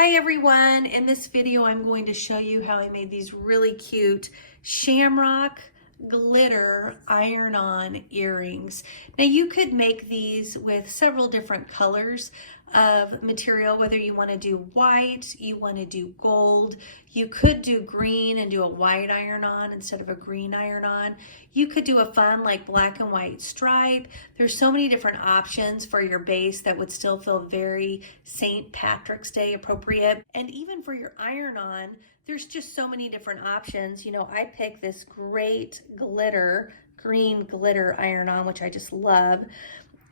Hi everyone, in this video I'm going to show you how I made these really cute Shamrock glitter iron-on earrings. Now you could make these with several different colors of material, whether you want to do white, you want to do gold, you could do green and do a white iron-on instead of a green iron-on. You could do a fun like black and white stripe. There's so many different options for your base that would still feel very St. Patrick's Day appropriate. And even for your iron-on, there's just so many different options. You know, I picked this great glitter, green glitter iron-on, which I just love.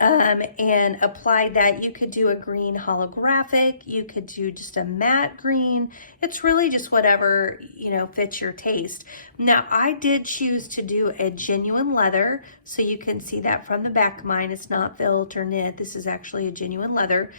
And applied that. You could do a green holographic, you could do just a matte green. It's really just whatever, you know, fits your taste. Now, I did choose to do a genuine leather, so you can see that from the back of mine. It's not felt or knit. This is actually a genuine leather.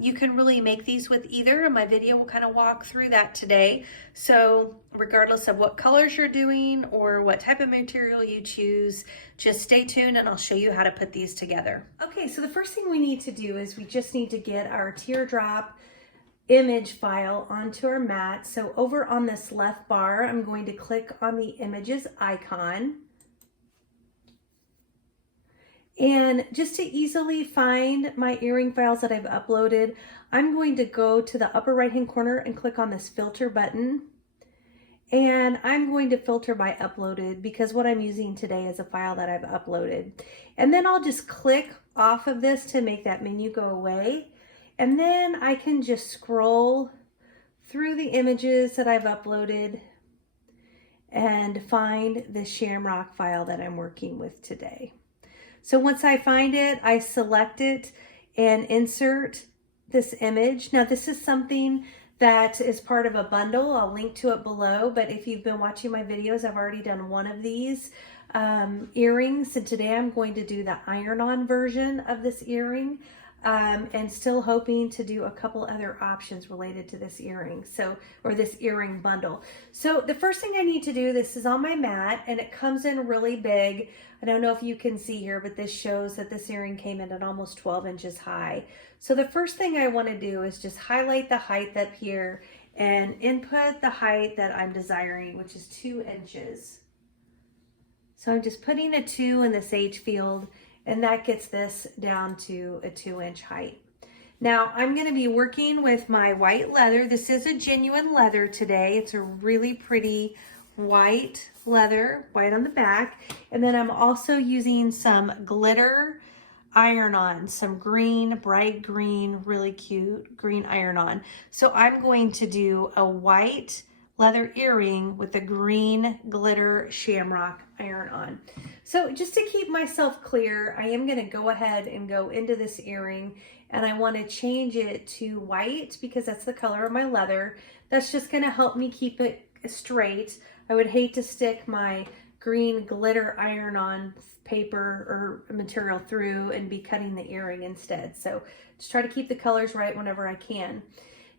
You can really make these with either, and my video will kind of walk through that today. So regardless of what colors you're doing or what type of material you choose, just stay tuned and I'll show you how to put these together. Okay, so the first thing we need to do is we just need to get our teardrop image file onto our mat. So over on this left bar, I'm going to click on the images icon. And just to easily find my earring files that I've uploaded, I'm going to go to the upper right hand corner and click on this filter button. And I'm going to filter by uploaded because what I'm using today is a file that I've uploaded. And then I'll just click off of this to make that menu go away. And then I can just scroll through the images that I've uploaded and find the Shamrock file that I'm working with today. So once I find it, I select it and insert this image. Now this is something that is part of a bundle. I'll link to it below, but if you've been watching my videos, I've already done one of these earrings, and today I'm going to do the iron-on version of this earring, and still hoping to do a couple other options related to this earring, or this earring bundle. So the first thing I need to do, this is on my mat and it comes in really big. I don't know if you can see here, but this shows that this earring came in at almost 12 inches high. So the first thing I want to do is just highlight the height up here and input the height that I'm desiring, which is 2 inches. So I'm just putting a 2 in this H field, and that gets this down to a 2-inch height. Now I'm going to be working with my white leather. This is a genuine leather today. It's a really pretty white leather, white on the back. And then I'm also using some glitter iron-on, some green, bright green, really cute green iron-on. So I'm going to do a white leather earring with a green glitter Shamrock iron-on. So just to keep myself clear, I am going to go ahead and go into this earring, and I want to change it to white because that's the color of my leather. That's just going to help me keep it straight. I would hate to stick my green glitter iron-on paper or material through and be cutting the earring instead. So just try to keep the colors right whenever I can.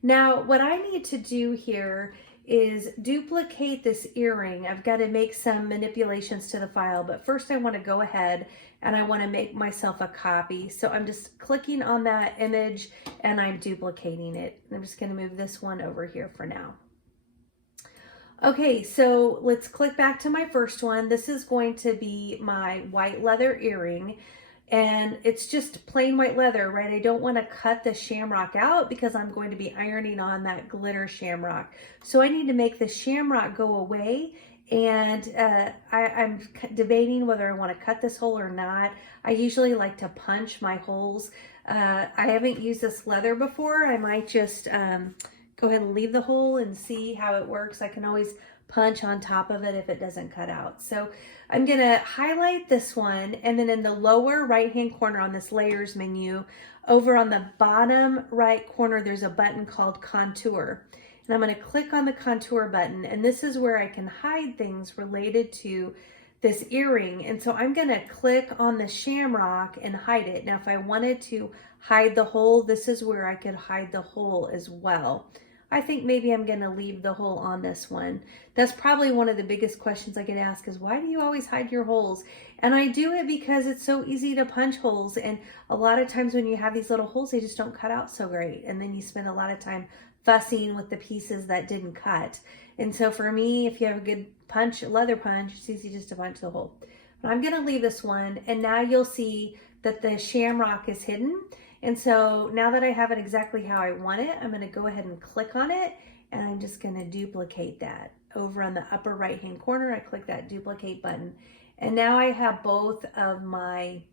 Now what I need to do here is duplicate this earring. I've got to make some manipulations to the file, but first I want to go ahead and I want to make myself a copy. So I'm just clicking on that image and I'm duplicating it. I'm just going to move this one over here for now. Okay, so let's click back to my first one. This is going to be my white leather earring, and it's just plain white leather, right? I don't want to cut the shamrock out because I'm going to be ironing on that glitter shamrock. So I need to make the shamrock go away, and I'm debating whether I want to cut this hole or not. I usually like to punch my holes. I haven't used this leather before. I might just go ahead and leave the hole and see how it works. I can always punch on top of it if it doesn't cut out. So I'm gonna highlight this one, and then in the lower right hand corner on this layers menu, over on the bottom right corner, there's a button called contour. And I'm gonna click on the contour button, and this is where I can hide things related to this earring. And so I'm gonna click on the shamrock and hide it. Now if I wanted to hide the hole, this is where I could hide the hole as well. I think maybe I'm gonna leave the hole on this one. That's probably one of the biggest questions I get asked is, why do you always hide your holes? And I do it because it's so easy to punch holes. And a lot of times when you have these little holes, they just don't cut out so great. And then you spend a lot of time fussing with the pieces that didn't cut. And so for me, if you have a good punch, leather punch, it's easy just to punch the hole. But I'm gonna leave this one, and now you'll see that the shamrock is hidden. And so now that I have it exactly how I want it, I'm gonna go ahead and click on it, and I'm just gonna duplicate that. Over on the upper right-hand corner, I click that duplicate button. And now I have both of my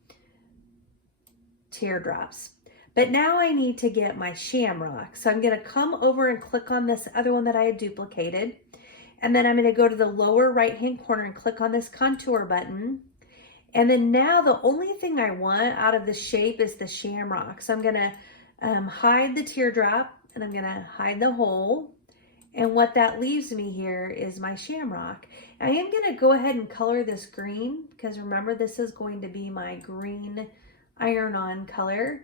teardrops. But now I need to get my shamrock. So I'm gonna come over and click on this other one that I had duplicated. And then I'm gonna go to the lower right-hand corner and click on this contour button. And then now the only thing I want out of the shape is the shamrock. So I'm gonna hide the teardrop, and I'm gonna hide the hole. And what that leaves me here is my shamrock. I am gonna go ahead and color this green, because remember, this is going to be my green iron-on color.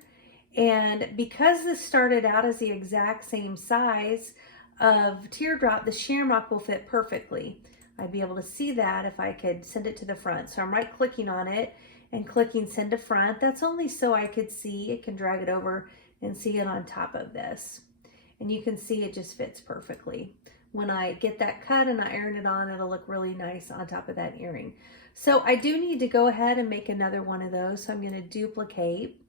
And because this started out as the exact same size of teardrop, the shamrock will fit perfectly. I'd be able to see that if I could send it to the front. So I'm right clicking on it and clicking send to front. That's only so I could see it, can drag it over and see it on top of this. And you can see it just fits perfectly. When I get that cut and I iron it on, it'll look really nice on top of that earring. So I do need to go ahead and make another one of those. So I'm gonna duplicate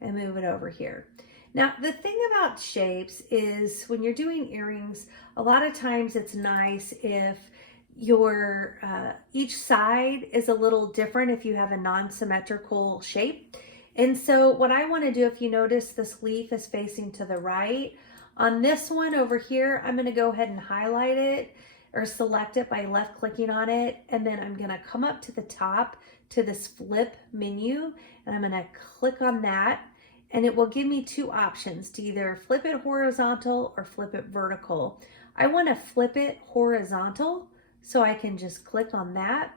and move it over here. Now, the thing about shapes is when you're doing earrings, a lot of times it's nice if your each side is a little different if you have a non-symmetrical shape. And so what I want to do, if you notice this leaf is facing to the right, on this one over here, I'm going to go ahead and highlight it or select it by left clicking on it, and then I'm going to come up to the top to this flip menu, and I'm going to click on that, and it will give me two options to either flip it horizontal or flip it vertical. I want to flip it horizontal, so I can just click on that.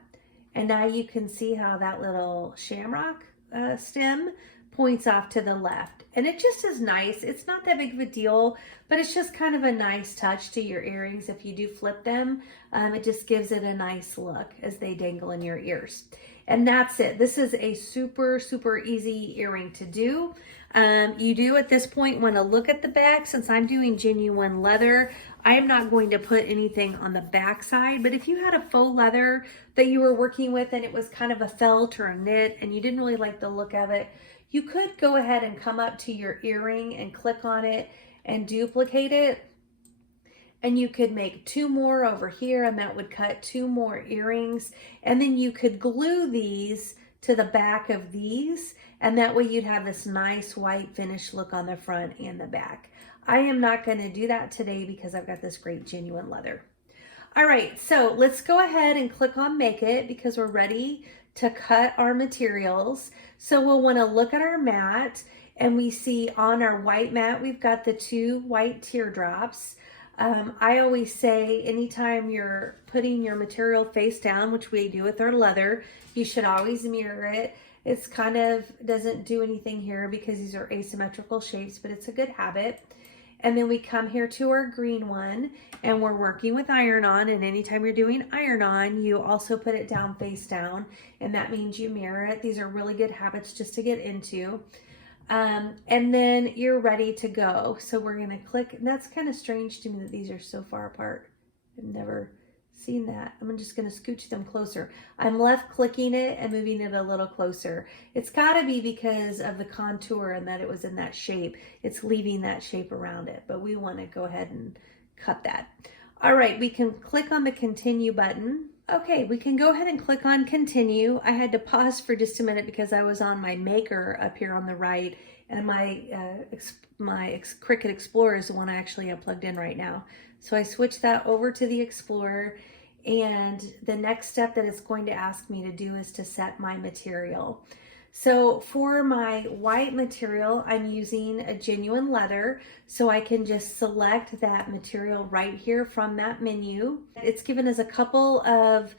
And now you can see how that little shamrock stem points off to the left. And it just is nice. It's not that big of a deal, but it's just kind of a nice touch to your earrings. If you do flip them, it just gives it a nice look as they dangle in your ears. And that's it. This is a super, super easy earring to do. You do at this point want to look at the back. Since I'm doing genuine leather, I am not going to put anything on the back side, but if you had a faux leather that you were working with and it was kind of a felt or a knit and you didn't really like the look of it, you could go ahead and come up to your earring and click on it and duplicate it. And you could make two more over here, and that would cut two more earrings. And then you could glue these to the back of these, and that way you'd have this nice white finish look on the front and the back. I am not going to do that today because I've got this great genuine leather. All right, so let's go ahead and click on Make It because we're ready to cut our materials. So we'll want to look at our mat, and we see on our white mat, we've got the two white teardrops. I always say anytime you're putting your material face down, which we do with our leather, you should always mirror it. It's kind of doesn't do anything here because these are asymmetrical shapes, but it's a good habit. And then we come here to our green one, and we're working with iron-on, and anytime you're doing iron-on, you also put it down face down, and that means you mirror it. These are really good habits just to get into. And then you're ready to go. So we're going to click, and that's kind of strange to me that these are so far apart. I've never seen that. I'm just going to scooch them closer. I'm left clicking it and moving it a little closer. It's got to be because of the contour and that it was in that shape. It's leaving that shape around it, but we want to go ahead and cut that. All right, we can click on the continue button. Okay, we can go ahead and click on continue. I had to pause for just a minute because I was on my Maker up here on the right, and my Cricut Explorer is the one I actually have plugged in right now. So I switched that over to the Explorer, and the next step that it's going to ask me to do is to set my material. So for my white material, I'm using a genuine leather, so I can just select that material right here from that menu. It's given us a couple of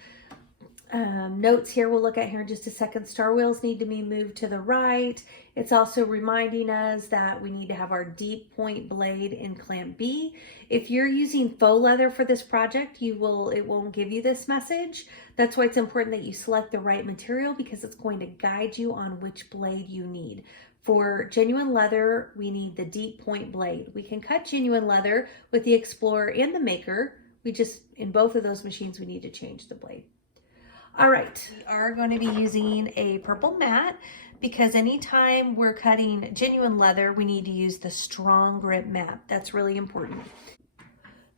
notes here we'll look at here in just a second. Star wheels need to be moved to the right. It's also reminding us that we need to have our deep point blade in clamp B. If you're using faux leather for this project, it won't give you this message. That's why it's important that you select the right material, because it's going to guide you on which blade you need. For genuine leather, we need the deep point blade. We can cut genuine leather with the Explorer and the Maker. In both of those machines, we need to change the blade. All right, we are going to be using a purple mat because anytime we're cutting genuine leather, we need to use the strong grip mat. That's really important.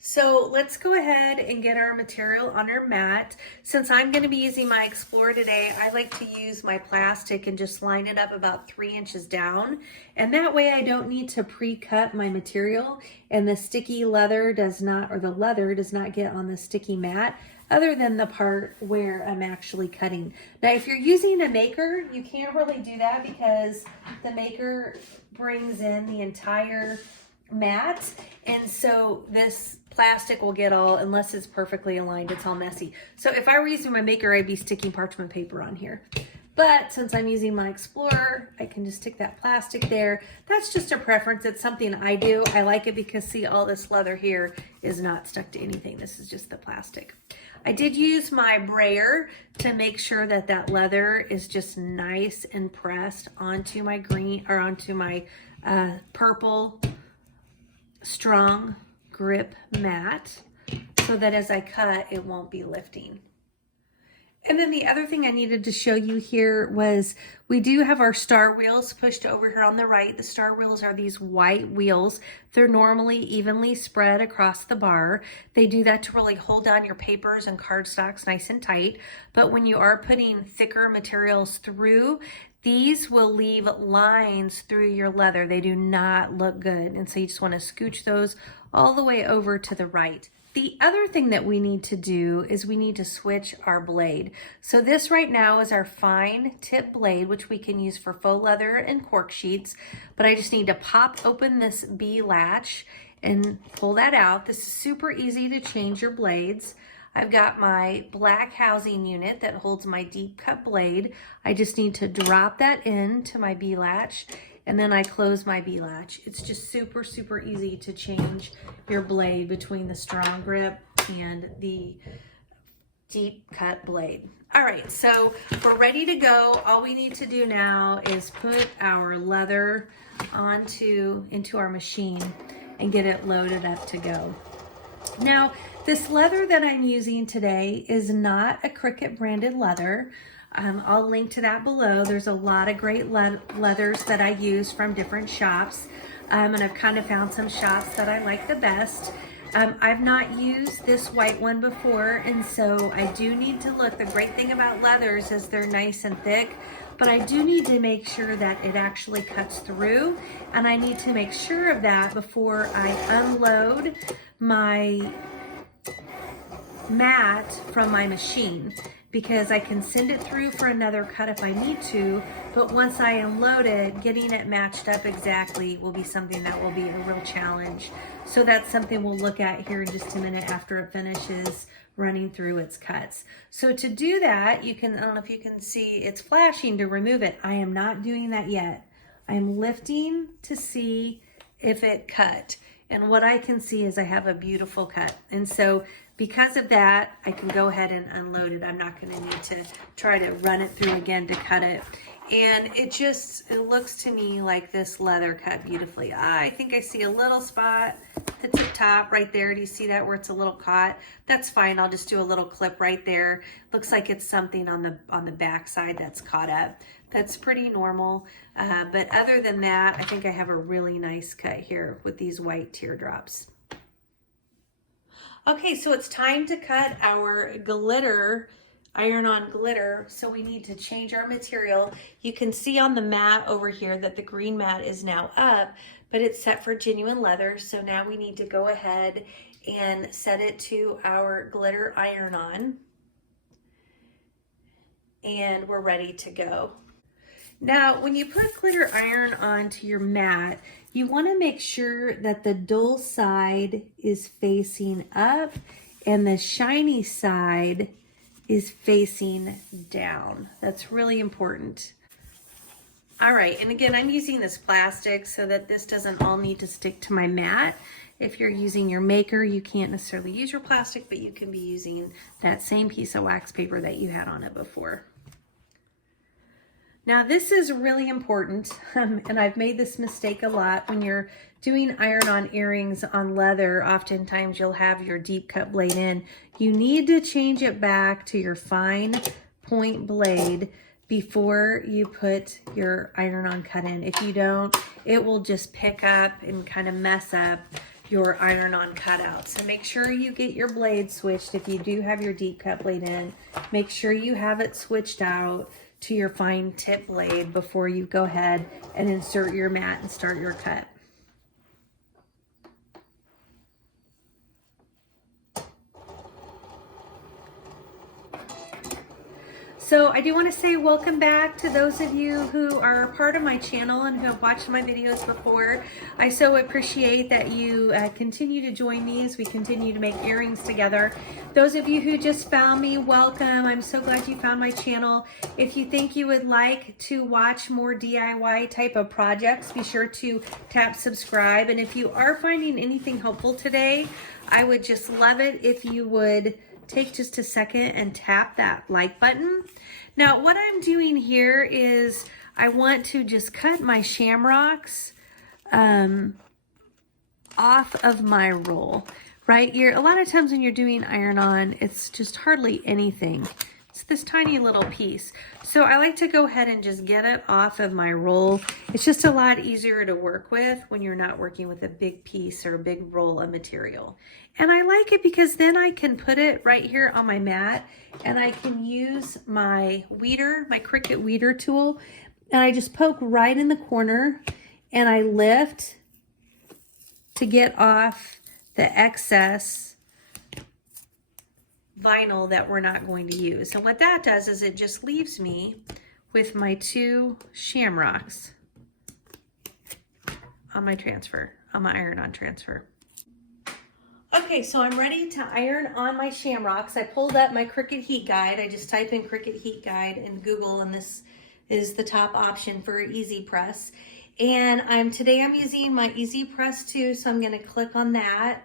So let's go ahead and get our material on our mat. Since I'm going to be using my Explorer today, I like to use my plastic and just line it up about 3 inches down. And that way I don't need to pre-cut my material, and the sticky leather does not, or the leather does not get on the sticky mat, other than the part where I'm actually cutting. Now, if you're using a Maker, you can't really do that because the Maker brings in the entire mat, and so this plastic will get all, unless it's perfectly aligned, it's all messy. So if I were using my Maker, I'd be sticking parchment paper on here. But since I'm using my Explorer, I can just stick that plastic there. That's just a preference. It's something I do. I like it because, see, all this leather here is not stuck to anything. This is just the plastic. I did use my brayer to make sure that that leather is just nice and pressed onto my green, or onto my purple strong grip mat, so that as I cut, it won't be lifting. And then the other thing I needed to show you here was we do have our star wheels pushed over here on the right. The star wheels are these white wheels. They're normally evenly spread across the bar. They do that to really hold down your papers and cardstocks nice and tight. But when you are putting thicker materials through, these will leave lines through your leather. They do not look good. And so you just want to scooch those all the way over to the right. The other thing that we need to do is we need to switch our blade. So this right now is our fine tip blade, which we can use for faux leather and cork sheets, but I just need to pop open this B latch and pull that out. This is super easy to change your blades. I've got my black housing unit that holds my deep cut blade. I just need to drop that into my B latch, and then I close my B latch. It's just super, super easy to change your blade between the strong grip and the deep cut blade. All right, so we're ready to go. All we need to do now is put our leather into our machine and get it loaded up to go. Now, this leather that I'm using today is not a Cricut branded leather. I'll link to that below. There's a lot of great leathers that I use from different shops, and I've kind of found some shops that I like the best. I've not used this white one before, and so I do need to look. The great thing about leathers is they're nice and thick, but I do need to make sure that it actually cuts through, and I need to make sure of that before I unload my mat from my machine, because I can send it through for another cut if I need to, but once I unload it, getting it matched up exactly will be something that will be a real challenge. So that's something we'll look at here in just a minute after it finishes running through its cuts. So to do that, I don't know if you can see, it's flashing to remove it. I am not doing that yet. I'm lifting to see if it cut. And what I can see is I have a beautiful cut. And so because of that, I can go ahead and unload it. I'm not going to need to try to run it through again to cut it. And it looks to me like this leather cut beautifully. I think I see a little spot at the top right there. Do you see that where it's a little caught? That's fine. I'll just do a little clip right there. Looks like it's something on the back side that's caught up. That's pretty normal. But other than that, I think I have a really nice cut here with these white teardrops. Okay, so it's time to cut our glitter, iron-on glitter. So we need to change our material. You can see on the mat over here that the green mat is now up, but it's set for genuine leather. So now we need to go ahead and set it to our glitter iron-on. And we're ready to go. Now, when you put glitter iron onto your mat, you want to make sure that the dull side is facing up and the shiny side is facing down. That's really important. All right, and again, I'm using this plastic so that this doesn't all need to stick to my mat. If you're using your maker, you can't necessarily use your plastic, but you can be using that same piece of wax paper that you had on it before. Now this is really important, and I've made this mistake a lot. When you're doing iron-on earrings on leather, oftentimes you'll have your deep cut blade in. You need to change it back to your fine point blade before you put your iron-on cut in. If you don't, it will just pick up and kind of mess up your iron-on cutout. So make sure you get your blade switched. If you do have your deep cut blade in, make sure you have it switched out to your fine tip blade before you go ahead and insert your mat and start your cut. So I do want to say welcome back to those of you who are a part of my channel and who have watched my videos before. I so appreciate that you continue to join me as we continue to make earrings together. Those of you who just found me, welcome. I'm so glad you found my channel. If you think you would like to watch more DIY type of projects, be sure to tap subscribe. And if you are finding anything helpful today, I would just love it if you would take just a second and tap that like button. Now what I'm doing here is I want to just cut my shamrocks off of my roll, right? A lot of times when you're doing iron-on, it's just hardly anything. It's this tiny little piece. So I like to go ahead and just get it off of my roll. It's just a lot easier to work with when you're not working with a big piece or a big roll of material. And I like it because then I can put it right here on my mat and I can use my weeder, my Cricut weeder tool, and I just poke right in the corner and I lift to get off the excess vinyl that we're not going to use. And what that does is it just leaves me with my two shamrocks on my transfer, on my iron-on transfer. Okay, so I'm ready to iron on my shamrocks. I pulled up my Cricut Heat Guide. I just type in Cricut Heat Guide in Google, and this is the top option for Easy Press. And today I'm using my Easy Press 2, so I'm gonna click on that.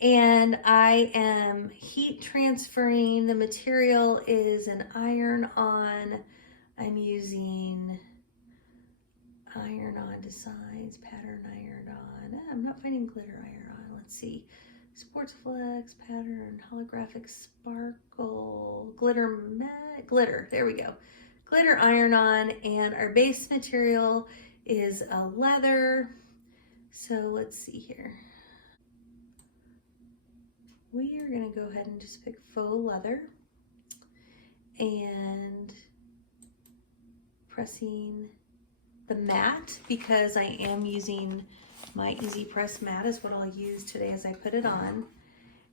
And I am heat transferring. The material is an iron-on. I'm using iron-on designs, pattern iron-on. I'm not finding glitter iron-on. Let's see. Sports flex, pattern, holographic sparkle, glitter, there we go. Glitter iron-on, and our base material is a leather. So let's see here. We are gonna go ahead and just pick faux leather and pressing the mat because I am using my Easy Press mat is what I'll use today as I put it on.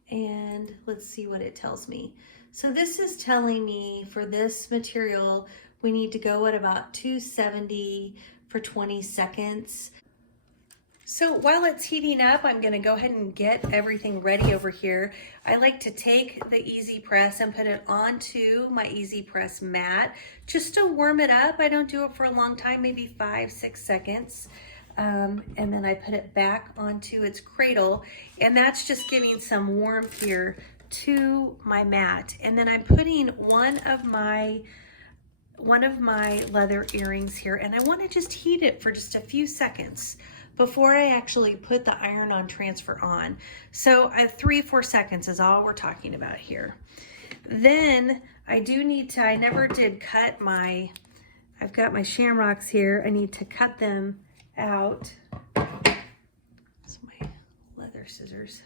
And let's see what it tells me. So this is telling me for this material, we need to go at about 270 for 20 seconds. So while it's heating up, I'm gonna go ahead and get everything ready over here. I like to take the Easy Press and put it onto my Easy Press mat just to warm it up. I don't do it for a long time, maybe 5-6 seconds. And then I put it back onto its cradle, and that's just giving some warmth here to my mat. And then I'm putting one of my leather earrings here, and I want to just heat it for just a few seconds before I actually put the iron-on transfer on. So 3-4 seconds is all we're talking about here. Then I do need to, I never did cut I've got my shamrocks here. I need to cut them out. That's my leather scissors.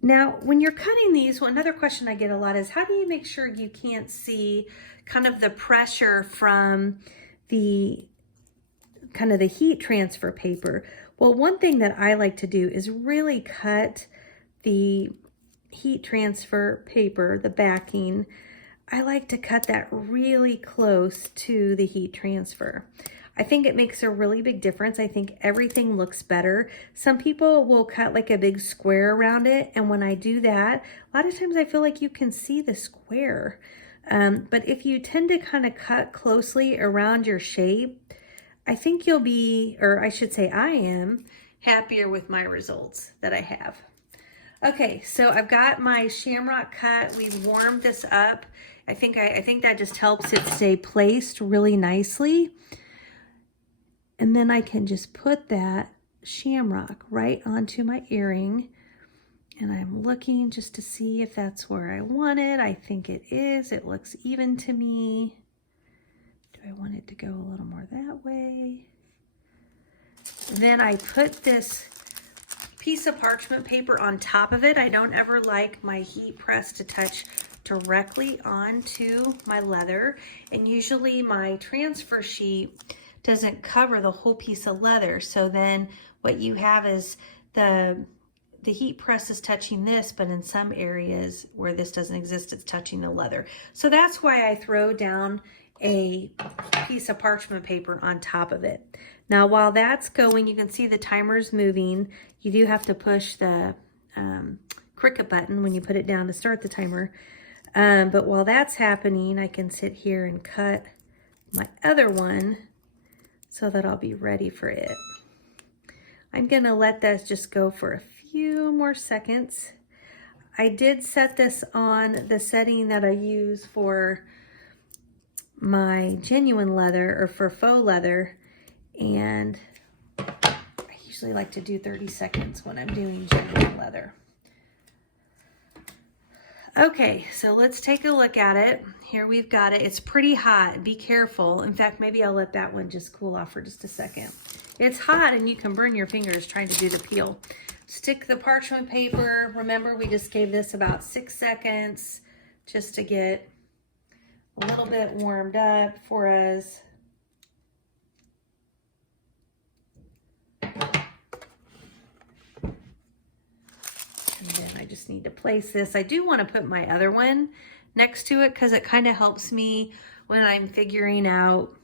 Now, when you're cutting these, another question I get a lot is, how do you make sure you can't see kind of the pressure from the kind of the heat transfer paper? Well, one thing that I like to do is really cut the heat transfer paper, the backing. I like to cut that really close to the heat transfer. I think it makes a really big difference. I think everything looks better. Some people will cut like a big square around it, and when I do that, a lot of times I feel like you can see the square. But if you tend to kind of cut closely around your shape, I think you'll be, or I should say I am, happier with my results that I have. Okay, so I've got my Shamrock cut. We've warmed this up. I think that just helps it stay placed really nicely. And then I can just put that Shamrock right onto my earring. And I'm looking just to see if that's where I want it. I think it is. It looks even to me. Do I want it to go a little more that way? Then I put this piece of parchment paper on top of it. I don't ever like my heat press to touch directly onto my leather. And usually my transfer sheet doesn't cover the whole piece of leather. So then what you have is the heat press is touching this, but in some areas where this doesn't exist, it's touching the leather. So that's why I throw down a piece of parchment paper on top of it. Now, while that's going, you can see the timer's moving. You do have to push the Cricut button when you put it down to start the timer. But while that's happening, I can sit here and cut my other one so that I'll be ready for it. I'm gonna let this just go for a few more seconds. I did set this on the setting that I use for my genuine leather or for faux leather, and I usually like to do 30 seconds when I'm doing genuine leather. Okay, so let's take a look at it. Here we've got it. It's pretty hot. Be careful. In fact, maybe I'll let that one just cool off for just a second. It's hot and you can burn your fingers trying to do the peel. Stick the parchment paper. Remember, we just gave this about 6 seconds just to get a little bit warmed up for us. And then I just need to place this. I do want to put my other one next to it because it kind of helps me when I'm figuring out,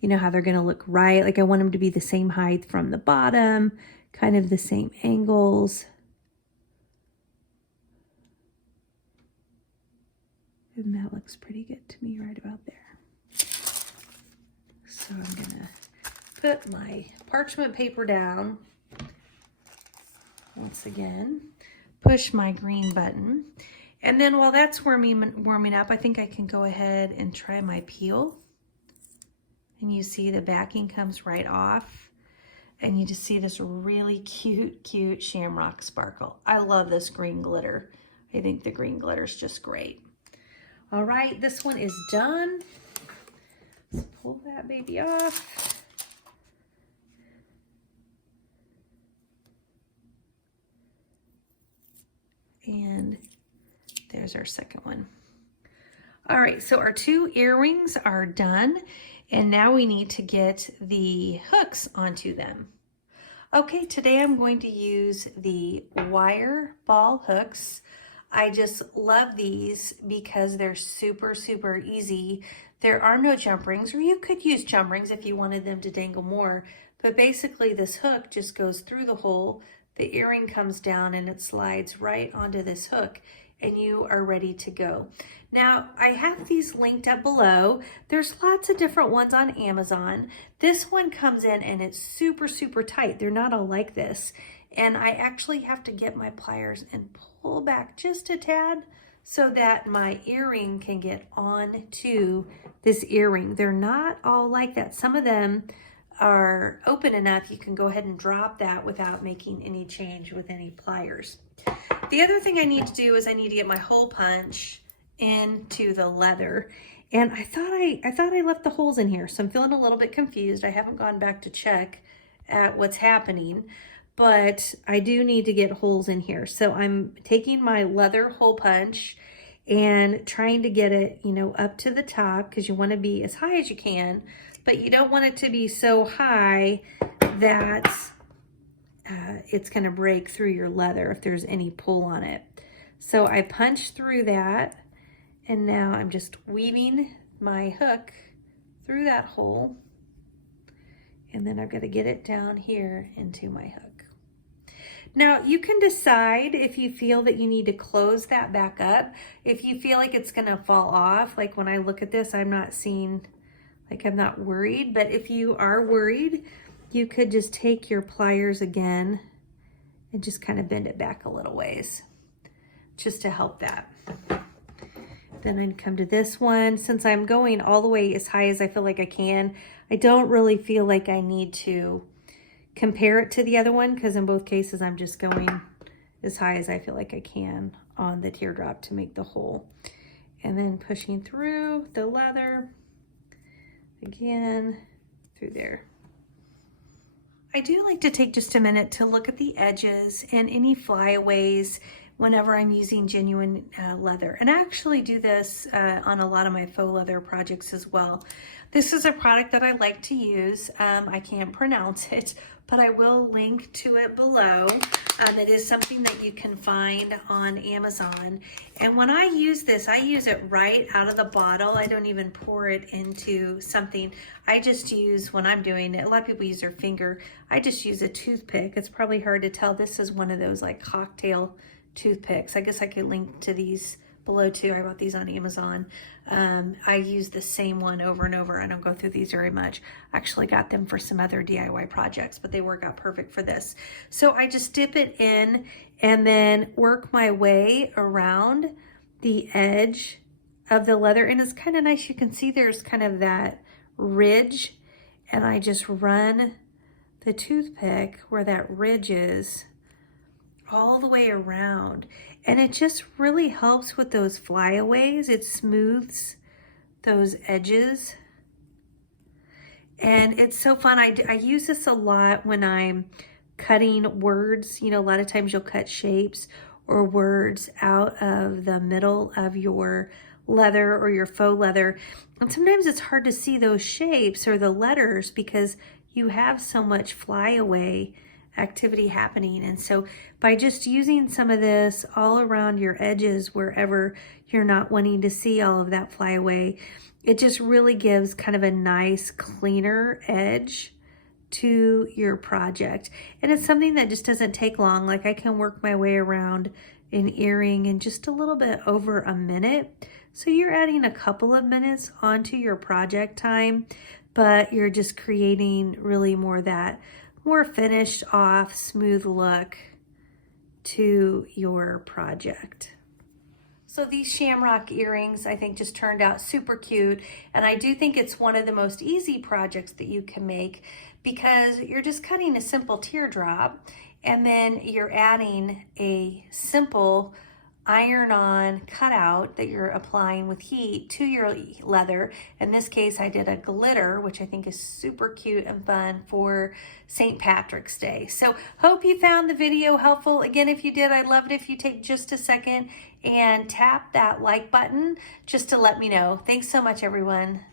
you know, how they're going to look right. Like I want them to be the same height from the bottom, kind of the same angles. And that looks pretty good to me right about there. So I'm going to put my parchment paper down. Once again, push my green button. And then while that's warming up, I think I can go ahead and try my peel. And you see the backing comes right off. And you just see this really cute Shamrock sparkle. I love this green glitter. I think the green glitter is just great. All right, this one is done. Let's pull that baby off. And there's our second one. All right, so our 2 earrings are done, and now we need to get the hooks onto them. Okay, today I'm going to use the wire ball hooks. I just love these because they're super easy. There are no jump rings, or you could use jump rings if you wanted them to dangle more, but basically this hook just goes through the hole. The earring comes down and it slides right onto this hook, and you are ready to go. Now, I have these linked up below. There's lots of different ones on Amazon. This one comes in and it's super tight. They're not all like this. And I actually have to get my pliers and pull back just a tad so that my earring can get onto this earring. They're not all like that. Some of them are open enough you can go ahead and drop that without making any change with any pliers. The other thing I need to do is I need to get my hole punch into the leather, and I thought I left the holes in here, so I'm feeling a little bit confused. I haven't gone back to check at what's happening, but I do need to get holes in here. So I'm taking my leather hole punch and trying to get it, you know, up to the top, because you want to be as high as you can, but you don't want it to be so high that it's going to break through your leather if there's any pull on it. So I punched through that, and now I'm just weaving my hook through that hole. And then I've got to get it down here into my hook. Now you can decide if you feel that you need to close that back up. If you feel like it's gonna fall off, like when I look at this, I'm not seeing, like I'm not worried, but if you are worried, you could just take your pliers again and just kind of bend it back a little ways, just to help that. Then I'd come to this one. Since I'm going all the way as high as I feel like I can, I don't really feel like I need to compare it to the other one, because in both cases I'm just going as high as I feel like I can on the teardrop to make the hole. And then pushing through the leather again through there. I do like to take just a minute to look at the edges and any flyaways whenever I'm using genuine leather. And I actually do this on a lot of my faux leather projects as well. This is a product that I like to use. I can't pronounce it, but I will link to it below. It is something that you can find on Amazon. And when I use this, I use it right out of the bottle. I don't even pour it into something. I just use, when I'm doing it, a lot of people use their finger. I just use a toothpick. It's probably hard to tell. This is one of those like cocktail toothpicks. I guess I could link to these below too. I bought these on Amazon. I use the same one over and over. I don't go through these very much. I actually got them for some other DIY projects, but they work out perfect for this. So I just dip it in and then work my way around the edge of the leather. And it's kind of nice. You can see there's kind of that ridge, and I just run the toothpick where that ridge is all the way around. And it just really helps with those flyaways. It smooths those edges. And it's so fun. I use this a lot when I'm cutting words. You know, a lot of times you'll cut shapes or words out of the middle of your leather or your faux leather. And sometimes it's hard to see those shapes or the letters because you have so much flyaway activity happening. And so by just using some of this all around your edges wherever you're not wanting to see all of that flyaway, it just really gives kind of a nice cleaner edge to your project. And it's something that just doesn't take long. Like I can work my way around an earring in just a little bit over a minute. So you're adding a couple of minutes onto your project time, but you're just creating really more finished off, smooth look to your project. So these Shamrock earrings, I think, just turned out super cute. And I do think it's one of the most easy projects that you can make because you're just cutting a simple teardrop and then you're adding a simple iron-on cutout that you're applying with heat to your leather. In this case, I did a glitter, which I think is super cute and fun for St. Patrick's Day. So hope you found the video helpful. Again, if you did, I'd love it if you take just a second and tap that like button just to let me know. Thanks so much, everyone.